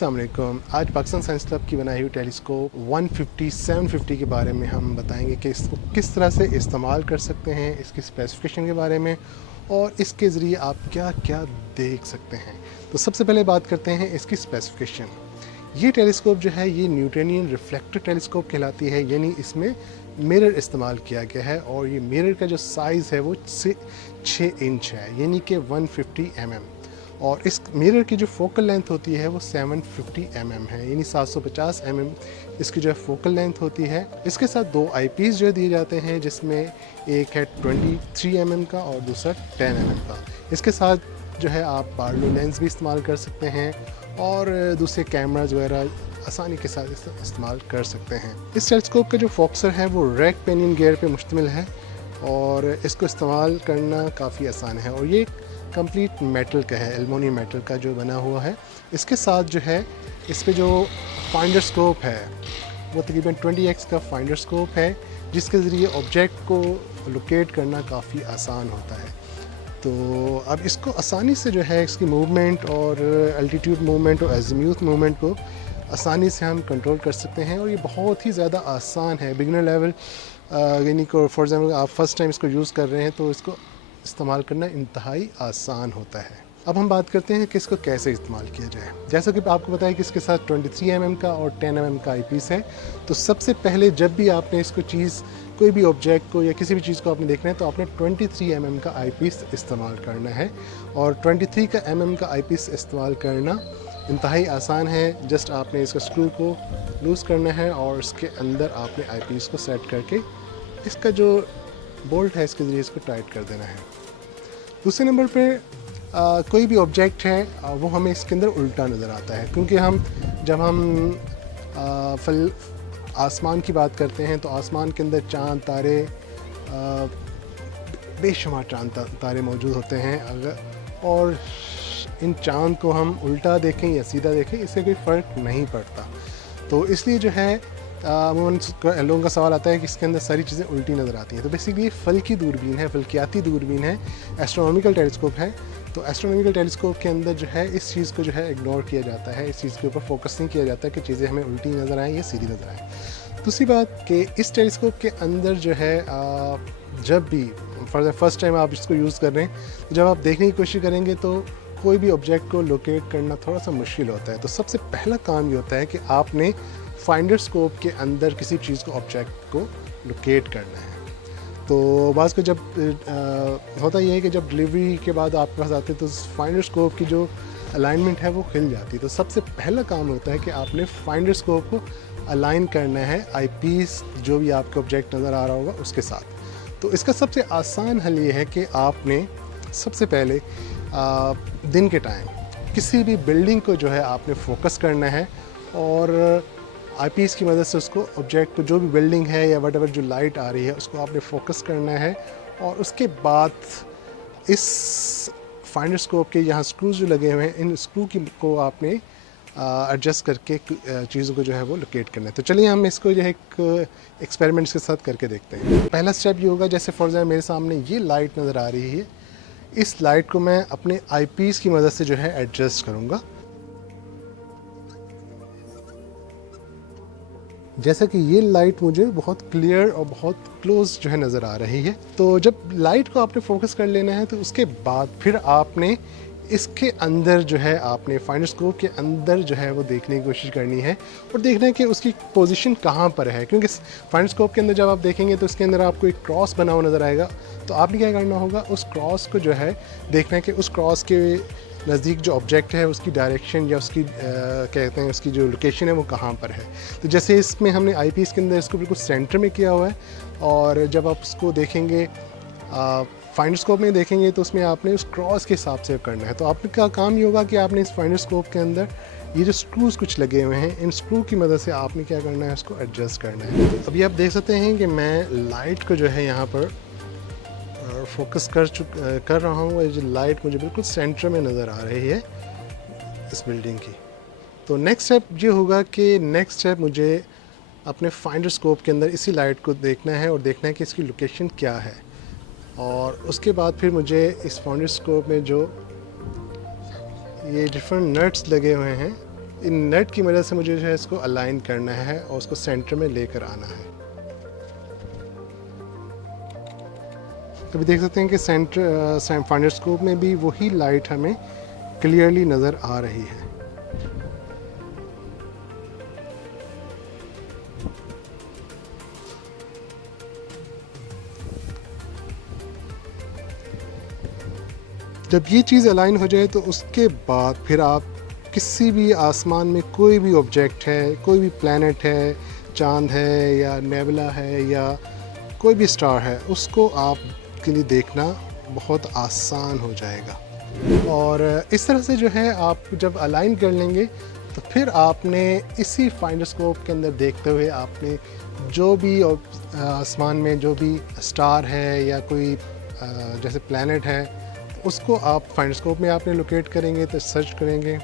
अस्सलाम वालेकुम। आज पाकिस्तान साइंस क्लब की बनाई हुई टेलीस्कोप 150-750 के बारे में हम बताएंगे कि इसको किस तरह से इस्तेमाल कर सकते हैं, इसकी स्पेसिफिकेशन के बारे में और इसके ज़रिए आप क्या क्या देख सकते हैं। तो सबसे पहले बात करते हैं इसकी स्पेसिफिकेशन। ये टेलीस्कोप जो है ये न्यूटोनियन रिफ्लेक्टर टेलीस्कोप कहलाती है, यानी इसमें मिरर इस्तेमाल किया गया है और ये मिरर का जो साइज़ है वो 6 इंच है, यानी कि 150 mm। और इस मिरर की जो फोकल लेंथ होती है वो 750 mm है, यानी 750 mm इसकी जो है फोकल लेंथ होती है। इसके साथ दो आईपीस जो दिए जाते हैं, जिसमें एक है 23 mm का और दूसरा 10 mm का। इसके साथ जो है आप बार्लो लेंस भी इस्तेमाल कर सकते हैं और दूसरे कैमराज वगैरह आसानी के साथ इस्तेमाल कर सकते हैं। इस टेलीस्कोप का जो फोकसर है वो रैक पेनियन गियर पे मुश्तमिल है और इसको इस्तेमाल करना काफ़ी आसान है और ये कंप्लीट मेटल का है, एल्युमिनियम मेटल का जो बना हुआ है। इसके साथ जो है इस पे जो फाइंडर स्कोप है वो तकरीबन 20x का फाइंडर स्कोप है, जिसके ज़रिए ऑब्जेक्ट को लोकेट करना काफ़ी आसान होता है। तो अब इसको आसानी से जो है इसकी मूवमेंट और अल्टीट्यूड मूवमेंट और एज़ीम्यूथ मूवमेंट को आसानी से हम कंट्रोल कर सकते हैं और ये बहुत ही ज़्यादा आसान है। बिगिनर लेवल यानी को फॉर एग्जांपल आप फर्स्ट टाइम इसको यूज़ कर रहे हैं तो इसको इस्तेमाल करना इंतहाई आसान होता है। अब हम बात करते हैं कि इसको कैसे इस्तेमाल किया जाए। जैसा कि आपको पता है कि इसके साथ 23 mm का और 10 mm का आईपीस है। तो सबसे पहले जब भी आपने इसको कोई भी ऑब्जेक्ट को या किसी भी चीज़ को आपने देखना है तो आपने 23 mm का आईपीस इस्तेमाल करना है और 23 mm का आईपीस इस्तेमाल करना इंतहाई आसान है। जस्ट आपने इसका स्क्रू को लूज़ करना है और इसके अंदर आपने आईपीस को सेट करके इसका जो बोल्ट है इसके ज़रिए इसको टाइट कर देना है। दूसरे नंबर पे कोई भी ऑब्जेक्ट है वो हमें इसके अंदर उल्टा नज़र आता है, क्योंकि जब हम आसमान की बात करते हैं तो आसमान के अंदर चाँद तारे बेशुमार चाँद तारे मौजूद होते हैं। और इन चाँद को हम उल्टा देखें या सीधा देखें इससे कोई फ़र्क नहीं पड़ता। तो इसलिए जो है लोगों का सवाल आता है कि इसके अंदर सारी चीज़ें उल्टी नज़र आती हैं। तो बेसिकली ये फल्की दूरबीन है, फल्कियाती दूरबीन है, एस्ट्रोनॉमिकल टेलीस्कोप है। तो एस्ट्रोनॉमिकल टेलीस्कोप के अंदर जो है इस चीज़ को जो है इग्नोर किया जाता है, इस चीज़ के ऊपर फोकस नहीं किया जाता कि चीज़ें हमें उल्टी नज़र आएँ या सीधी नज़र आएँ। दूसरी बात कि इस टेलीस्कोप के अंदर जो है जब भी फर्स्ट टाइम आप इसको यूज़ कर रहे हैं तो जब आप देखने की कोशिश करेंगे तो कोई भी ऑब्जेक्ट को लोकेट करना थोड़ा सा मुश्किल होता है। तो सबसे पहला काम ये होता है कि आपने फाइंडर स्कोप के अंदर किसी चीज़ को ऑब्जेक्ट को लोकेट करना है। तो बाज़ को जब होता ये है कि जब डिलीवरी के बाद आपके पास आते हैं तो फाइंडर स्कोप की जो अलाइनमेंट है वो हिल जाती है। तो सबसे पहला काम होता है कि आपने फाइंडर स्कोप को अलाइन करना है आईपीस जो भी आपके ऑब्जेक्ट नज़र आ रहा होगा उसके साथ। तो इसका सबसे आसान हल ये है कि आपने सबसे पहले दिन के टाइम किसी भी बिल्डिंग को जो है आपने फोकस करना है और आईपीस की मदद से उसको ऑब्जेक्ट को जो भी बिल्डिंग है या वट एवर जो लाइट आ रही है उसको आपने फोकस करना है। और उसके बाद इस फाइंडर स्कोप के यहाँ स्क्रूज जो लगे हुए हैं इन स्क्रू को आपने एडजस्ट करके चीज़ों को जो है वो लोकेट करना है। तो चलिए हम इसको जो है एक एक्सपेरिमेंट्स के साथ करके देखते हैं। पहला स्टेप ये होगा, जैसे फॉर एग्जाम्पल मेरे सामने ये लाइट नज़र आ रही है, इस लाइट को मैं अपने आईपीस की मदद से जो है एडजस्ट करूँगा। जैसा कि ये लाइट मुझे बहुत क्लियर और बहुत क्लोज जो है नज़र आ रही है। तो जब लाइट को आपने फोकस कर लेना है तो उसके बाद फिर आपने इसके अंदर जो है आपने फाइंडर स्कोप के अंदर जो है वो देखने की कोशिश करनी है और देखना है कि उसकी पोजीशन कहाँ पर है। क्योंकि फाइंडर स्कोप के अंदर जब आप देखेंगे तो उसके अंदर आपको एक क्रॉस बना हुआ नज़र आएगा। तो आपने क्या करना होगा, उस क्रॉस को जो है देखना है कि उस क्रॉस के नज़दीक जो ऑब्जेक्ट है उसकी डायरेक्शन या उसकी कहते हैं उसकी जो लोकेशन है वो कहाँ पर है। तो जैसे इसमें हमने आईपीस के अंदर इसको बिल्कुल सेंटर में किया हुआ है और जब आप उसको देखेंगे फाइंडर स्कोप में देखेंगे तो उसमें आपने उस क्रॉस के हिसाब से करना है। तो आपने का काम ये होगा कि आपने इस फाइंडर स्कोप के अंदर ये जो स्क्रूज कुछ लगे हुए हैं इन स्क्रू की मदद से आपने क्या करना है, उसको एडजस्ट करना है। अभी आप देख सकते हैं कि मैं लाइट को जो है यहाँ पर फोकस कर रहा हूँ। ये जो लाइट मुझे बिल्कुल सेंटर में नज़र आ रही है इस बिल्डिंग की। तो नेक्स्ट स्टेप ये होगा कि नेक्स्ट स्टेप मुझे अपने फाइंडर स्कोप के अंदर इसी लाइट को देखना है और देखना है कि इसकी लोकेशन क्या है। और उसके बाद फिर मुझे इस फाइंडर स्कोप में जो ये डिफरेंट नट्स लगे हुए हैं इन नेट की मदद से मुझे जो है इसको अलाइन करना है और उसको सेंटर में लेकर आना है। तो अभी देख सकते हैं कि सेंटर फाइंडर स्कोप में भी वही लाइट हमें क्लियरली नज़र आ रही है। जब ये चीज़ अलाइन हो जाए तो उसके बाद फिर आप किसी भी आसमान में कोई भी ऑब्जेक्ट है, कोई भी प्लैनेट है, चांद है या नेबुला है या कोई भी स्टार है, उसको आपके लिए देखना बहुत आसान हो जाएगा। और इस तरह से जो है आप जब अलाइन कर लेंगे तो फिर आपने इसी फाइंडर स्कोप के अंदर देखते हुए आपने जो भी आसमान में जो भी स्टार है या कोई जैसे प्लैनेट है, उसको आप फाइंडर स्कोप में आपने लोकेट करेंगे तो सर्च करेंगे।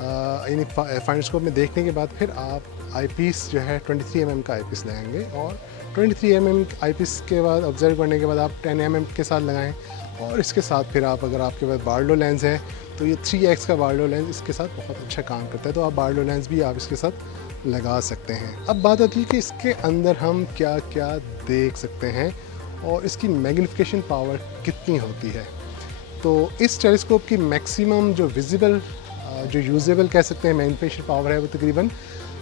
यानी फाइंडर स्कोप में देखने के बाद फिर आप आईपीस जो है 23 mm का आईपीस लगाएंगे और 23 mm आईपीस के बाद ऑब्जर्व करने के बाद आप 10 mm के साथ लगाएं। और इसके साथ फिर आप अगर आपके पास बार्लो लेंस है तो ये 3x का बार्लो लेंस इसके साथ बहुत अच्छा काम करता है, तो आप बार्लो लेंस भी आप इसके साथ लगा सकते हैं। अब बात आती है कि इसके अंदर हम क्या क्या देख सकते हैं और इसकी मैग्नीफिकेशन पावर कितनी होती है। तो इस टेलीस्कोप की मैक्सिमम जो विजिबल जो यूजेबल कह सकते हैं मैग्नीफिकेशन पावर है वो तकरीबन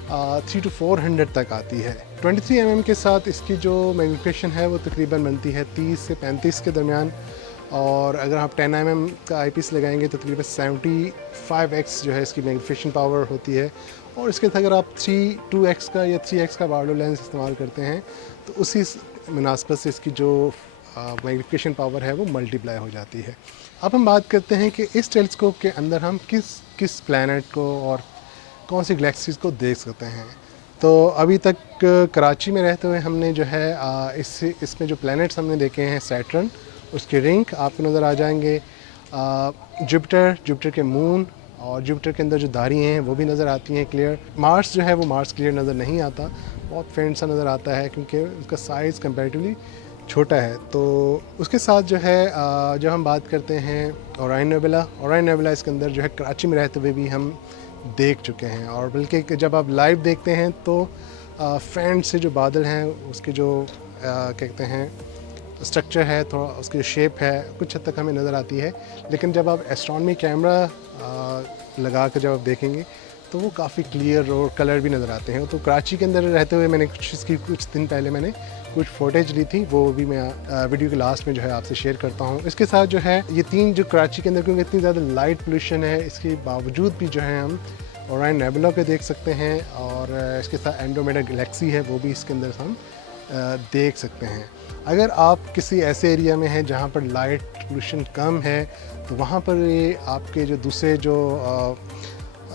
300 to 400 तक आती है। 23 mm के साथ इसकी जो मैग्नीफिकेशन है वो तकरीबन बनती है 30 से 35 के दरमियान। और अगर आप 10 mm का आईपीस लगाएंगे तो तकरीबन 75x जो है इसकी मैग्नीफिकेशन पावर होती है। और इसके साथ अगर आप 2x का या 3x का बार्लो लेंस इस्तेमाल करते हैं तो उसी मुनासबत से इसकी जो मैग्नीफिकेशन पावर है वो मल्टीप्लाई हो जाती है। अब हम बात करते हैं कि इस टेलीस्कोप के अंदर हम किस प्लैनेट को और कौन सी गैलेक्सीज़ को देख सकते हैं। तो अभी तक कराची में रहते हुए हमने जो है इसमें जो प्लैनेट्स हमने देखे हैं, सैटर्न, उसके रिंग आपको नज़र आ जाएंगे, जुपिटर के मून और जुपिटर के अंदर जो धारी हैं वो भी नज़र आती हैं क्लियर। मार्स जो है वो मार्स क्लियर नज़र नहीं आता, बहुत फेंट सा नज़र आता है क्योंकि उसका साइज़ कंपैरेटिवली छोटा है। तो उसके साथ जो है जब हम बात करते हैं ओराइन नेबुला इसके अंदर जो है कराची में रहते हुए भी हम देख चुके हैं। और बल्कि जब आप लाइव देखते हैं तो फेंट से जो बादल हैं उसके जो कहते हैं स्ट्रक्चर है, थोड़ा उसकी शेप है, कुछ हद तक हमें नज़र आती है। लेकिन जब आप एस्ट्रोनॉमी कैमरा लगा कर जब आप देखेंगे तो वो काफ़ी क्लियर और कलर भी नज़र आते हैं। तो कराची के अंदर रहते हुए मैंने कुछ दिन पहले मैंने कुछ फुटेज ली थी, वो भी मैं वीडियो के लास्ट में जो है आपसे शेयर करता हूँ। इसके साथ जो है ये तीन जो कराची के अंदर क्योंकि इतनी ज़्यादा लाइट पोल्यूशन है इसके बावजूद भी जो है हम ओराइन नेबुला पे देख सकते हैं। और इसके साथ एंड्रोमेडा गैलेक्सी है वो भी इसके अंदर हम देख सकते हैं। अगर आप किसी ऐसे एरिया में हैं जहाँ पर लाइट पोल्यूशन कम है तो वहाँ पर ये आपके जो दूसरे जो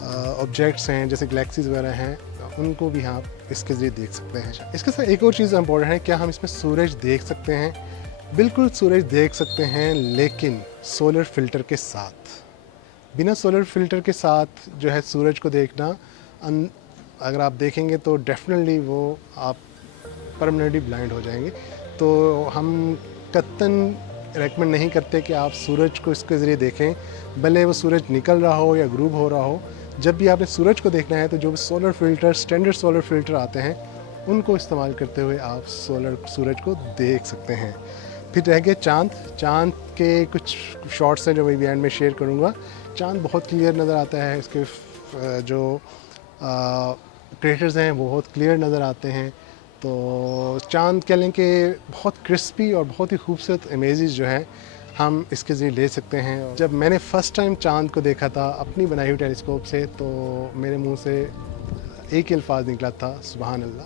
ऑब्जेक्ट्स हैं जैसे गैलेक्सीज वगैरह हैं उनको भी आप इसके ज़रिए देख सकते हैं। इसके साथ एक और चीज़ इम्पोर्टेंट है, क्या हम इसमें सूरज देख सकते हैं? बिल्कुल सूरज देख सकते हैं, लेकिन सोलर फिल्टर के साथ। बिना सोलर फिल्टर के साथ जो है सूरज को देखना अगर आप देखेंगे तो डेफिनेटली वो आप परमानेंटली ब्लाइंड हो जाएंगे। तो हम कतन रेकमेंड नहीं करते कि आप सूरज को इसके ज़रिए देखें, भले वो सूरज निकल रहा हो या ग्रूब हो रहा हो। जब भी आपने सूरज को देखना है तो जो solar filter, standard solar filter आते हैं उनको इस्तेमाल करते हुए आप सूरज को देख सकते हैं। फिर रह गया चाँद के कुछ शॉट्स हैं जो मैं भी एंड में शेयर करूँगा। चाँद बहुत क्लियर नज़र आता है, इसके जो क्रेटर्स हैं वो बहुत क्लियर नज़र आते हैं। तो चाँद कह लें कि बहुत क्रिस्पी और बहुत ही खूबसूरत इमेजेस जो हैं हम इसके ज़रिए ले सकते हैं। जब मैंने फ़र्स्ट टाइम चाँद को देखा था अपनी बनाई हुई टेलीस्कोप से तो मेरे मुंह से एक ही अल्फाज निकला था, सुबहान अल्लाह।